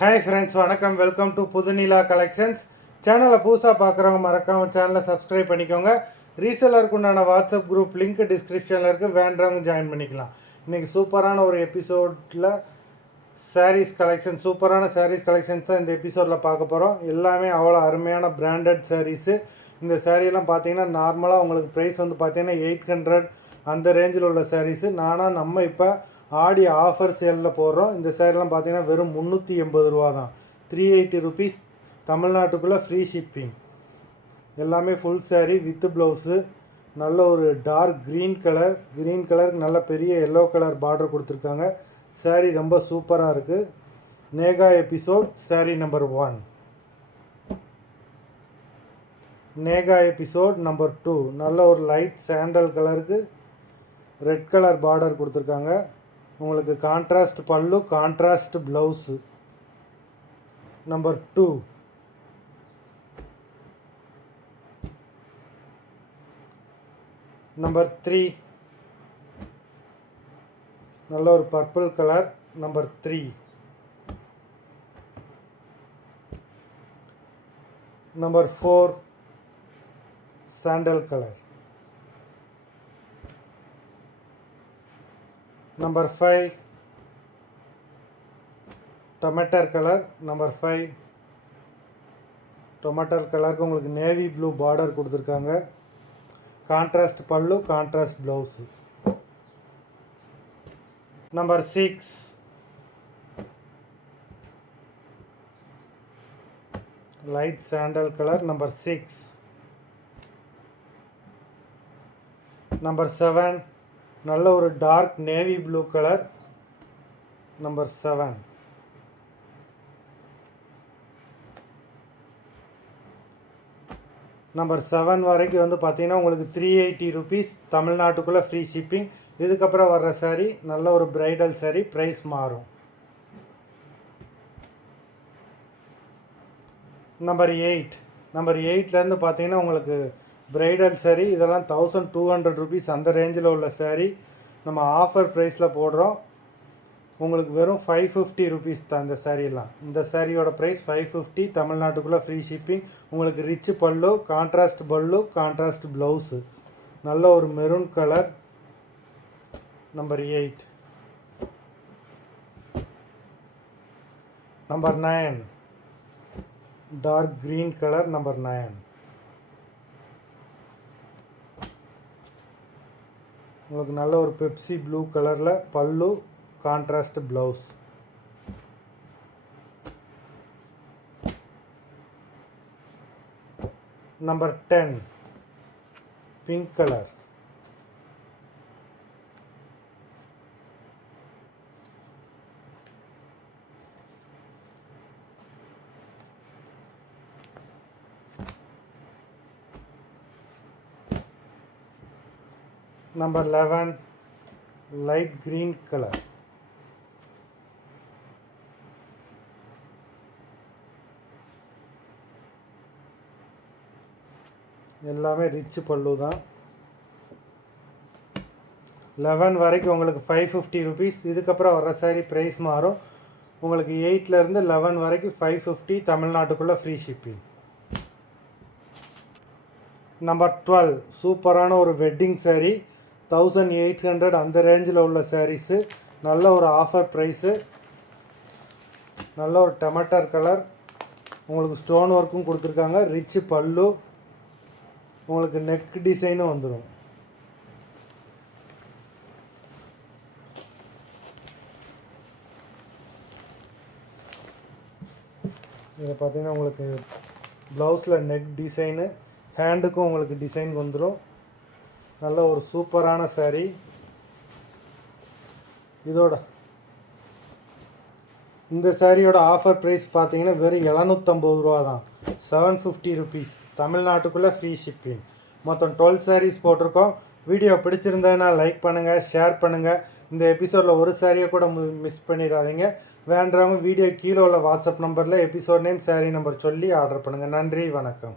Hi friends, வணக்கம். Welcome to Puthunila collections. சேனலை புதுசாக பார்க்குறவங்க மறக்காமல் சேனலை சப்ஸ்கிரைப் பண்ணிக்கோங்க. ரீசெல்லருக்கு உண்டான வாட்ஸ்அப் குரூப் லிங்க் டிஸ்கிரிப்ஷனில் இருக்குது, வேண்டவங்க ஜாயின் பண்ணிக்கலாம். இன்றைக்கி சூப்பரான ஒரு எபிசோடில் சூப்பரான சாரீஸ் கலெக்ஷன்ஸ் தான் இந்த எபிசோடில் பார்க்க போகிறோம். எல்லாமே அவ்வளோ அருமையான பிராண்டட் சாரீஸு. இந்த சாரீலாம் பார்த்தீங்கன்னா நார்மலாக உங்களுக்கு ப்ரைஸ் வந்து பார்த்தீங்கன்னா 800 அந்த ரேஞ்சில் உள்ள சாரீஸு. நம்ம இப்போ ஆடி ஆஃபர் சேலில் போடுறோம். இந்த சேரீலாம் பார்த்தீங்கன்னா வெறும் 380 ரூபா தான். 380 ருபீஸ், தமிழ்நாட்டுக்குள்ளே ஃப்ரீ ஷிப்பிங். எல்லாமே ஃபுல் சேரீ வித் ப்ளவுஸு. நல்ல ஒரு டார்க் க்ரீன் கலருக்கு நல்ல பெரிய எல்லோ கலர் பார்டர் கொடுத்துருக்காங்க. சேரீ ரொம்ப சூப்பராக இருக்குது. Neha episode sari number 1. Neha episode number 2 நல்ல ஒரு லைட் சாண்டல் கலருக்கு ரெட் கலர் பார்டர் கொடுத்துருக்காங்க. உங்களுக்கு contrast pallu, contrast blouse. Number 2. Number 3 நல்ல ஒரு purple colour. Number 3. Number 4 sandal colour. Number 5 tomato colour. Number 5 tomato கலருக்கு உங்களுக்கு நேவி ப்ளூ பார்டர் கொடுத்துருக்காங்க. Contrast pallu, contrast blouse. Number 6 light sandal colour. Number 6. Number 7 நல்ல ஒரு dark navy blue colour. Number 7. Number 7 வரைக்கும் வந்து பார்த்தீங்கன்னா உங்களுக்கு 380 ருபீஸ், தமிழ்நாட்டுக்குள்ளே ஃப்ரீ ஷிப்பிங். இதுக்கப்புறம் வர்ற சாரீ நல்ல ஒரு பிரைடல் சாரீ, ப்ரைஸ் மாறும். நம்பர் 8. நம்பர் 8லேருந்து பார்த்தீங்கன்னா உங்களுக்கு பிரைடல் சாரீ. இதெல்லாம் 1200 ருபீஸ் அந்த ரேஞ்சில் உள்ள சாரீ நம்ம ஆஃபர் ப்ரைஸில் போடுறோம். உங்களுக்கு வெறும் 550 ருபீஸ் தான் இந்த சாரீலாம். இந்த சாரியோட ப்ரைஸ் 550, தமிழ்நாட்டுக்குள்ளே ஃப்ரீ ஷிப்பிங். உங்களுக்கு ரிச் பல்லு, கான்ட்ராஸ்ட் ப்ளவுஸு. நல்ல ஒரு maroon colour. Number 8. Number 9 dark green colour. Number 9. உங்களுக்கு நல்ல ஒரு பெப்சி ப்ளூ கலரில் pallu, contrast blouse. Number 10 pink colour. Number 11 light green colour. எல்லாமே ரிச் பல்லு தான். 11 வரைக்கும் உங்களுக்கு 550 ருபீஸ். இதுக்கப்புறம் வர சாரி ப்ரைஸ் மாறும். உங்களுக்கு 8லேருந்து 11 வரைக்கும் 550, தமிழ்நாட்டுக்குள்ளே ஃப்ரீ ஷிப்பிங். நம்பர் 12 சூப்பரான ஒரு வெட்டிங் சாரீ, 1800 அந்த ரேஞ்சில் உள்ள சாரீஸு. நல்ல ஒரு ஆஃபர் ப்ரைஸு. நல்ல ஒரு டொமேட்டர் கலர். உங்களுக்கு ஸ்டோன் ஒர்க்கும் கொடுத்துருக்காங்க. ரிச் பல்லு. உங்களுக்கு நெக் டிசைனும் வந்துடும். இதில் பார்த்தீங்கன்னா உங்களுக்கு ப்ளவுஸில் நெக் டிசைனு, ஹேண்டுக்கும் உங்களுக்கு டிசைன் வந்துடும். நல்ல ஒரு சூப்பரான சாரீ. இந்த சாரியோட ஆஃபர் ப்ரைஸ் பார்த்தீங்கன்னா வெறும் 750 ரூபா தான். 750 ருபீஸ், தமிழ்நாட்டுக்குள்ளே ஃப்ரீ ஷிப்பிங். மொத்தம் 12 சாரீஸ் போட்டிருக்கோம். வீடியோ பிடிச்சிருந்ததுன்னா லைக் பண்ணுங்கள், ஷேர் பண்ணுங்கள். இந்த எபிசோடில் ஒரு சாரியை கூட மிஸ் பண்ணிடாதீங்க. வேண்டவங்க வீடியோ கீழே உள்ள வாட்ஸ்அப் நம்பரில் எபிசோட் நேம், சாரீ நம்பர் சொல்லி ஆர்டர் பண்ணுங்கள். நன்றி, வணக்கம்.